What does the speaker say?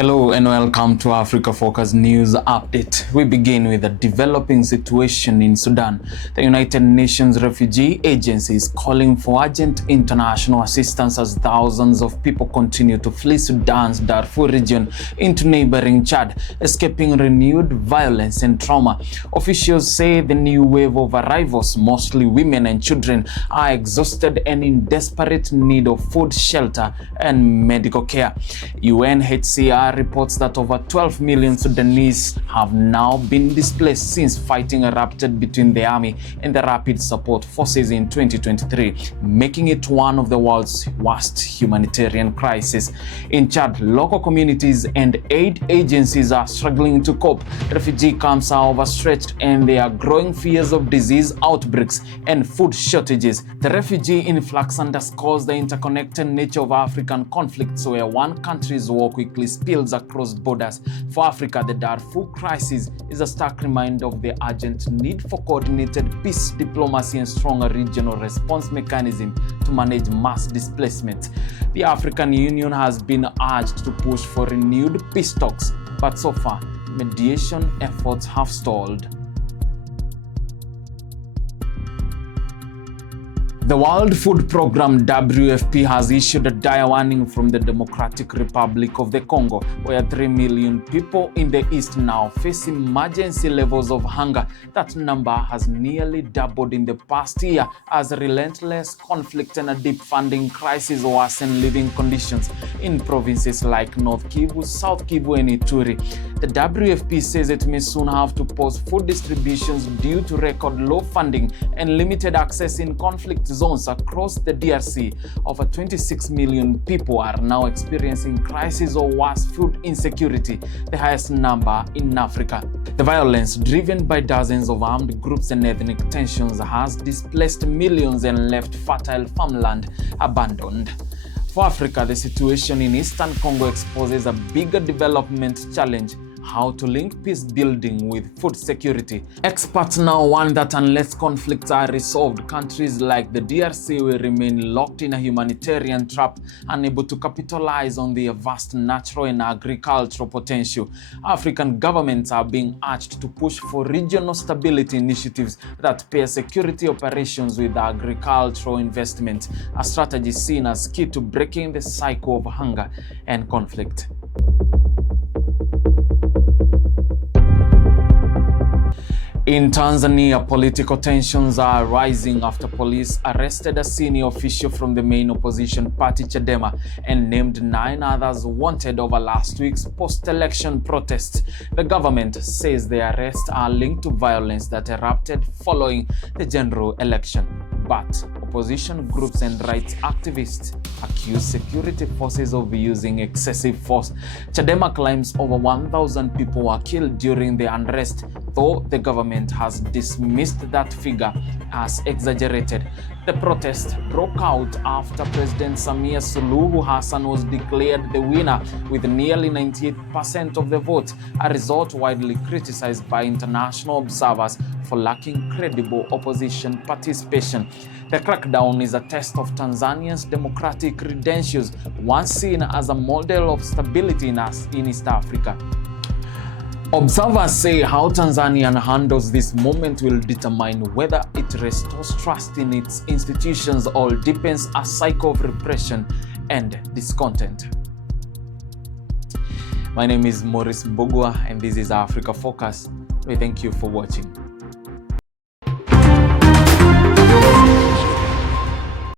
Hello and welcome to Africa Focus News Update. We begin with a developing situation in Sudan. The United Nations Refugee Agency is calling for urgent international assistance as thousands of people continue to flee Sudan's Darfur region into neighboring Chad, escaping renewed violence and trauma. Officials say the new wave of arrivals, mostly women and children, are exhausted and in desperate need of food, shelter, and medical care. UNHCR reports that over 12 million Sudanese have now been displaced since fighting erupted between the army and the Rapid Support Forces in 2023, making it one of the world's worst humanitarian crises. In Chad, local communities and aid agencies are struggling to cope. Refugee camps are overstretched and there are growing fears of disease outbreaks and food shortages. The refugee influx underscores the interconnected nature of African conflicts, where one country's war quickly spills across borders. For Africa, the Darfur crisis is a stark reminder of the urgent need for coordinated peace diplomacy and stronger regional response mechanism to manage mass displacement. The African Union has been urged to push for renewed peace talks, but so far, mediation efforts have stalled. The World Food Programme WFP has issued a dire warning from the Democratic Republic of the Congo, where 3 million people in the east now face emergency levels of hunger. That number has nearly doubled in the past year as relentless conflict and a deep funding crisis worsen living conditions in provinces like North Kivu, South Kivu, and Ituri. The WFP says it may soon have to pause food distributions due to record low funding and limited access in conflict zones across the DRC. Over 26 million people are now experiencing crisis or worse food insecurity, the highest number in Africa. The violence, driven by dozens of armed groups and ethnic tensions, has displaced millions and left fertile farmland abandoned. For Africa, the situation in Eastern Congo exposes a bigger development challenge: how to link peace building with food security. Experts now warn that unless conflicts are resolved, countries like the DRC will remain locked in a humanitarian trap, unable to capitalize on their vast natural and agricultural potential. African governments are being urged to push for regional stability initiatives that pair security operations with agricultural investment, a strategy seen as key to breaking the cycle of hunger and conflict. In Tanzania, political tensions are rising after police arrested a senior official from the main opposition party, Chadema, and named 9 others wanted over last week's post-election protests. The government says the arrests are linked to violence that erupted following the general election. But opposition groups and rights activists accuse security forces of using excessive force. Chadema claims over 1,000 people were killed during the unrest, though the government has dismissed that figure as exaggerated. The protest broke out after President Samia Suluhu Hassan was declared the winner with nearly 98% of the vote, a result widely criticized by international observers for lacking credible opposition participation. The crackdown is a test of Tanzania's democratic credentials, once seen as a model of stability in East Africa. Observers say how Tanzania handles this moment will determine whether it restores trust in its institutions or deepens a cycle of repression and discontent. My name is Maurice Mbugua and this is Africa Focus. We thank you for watching.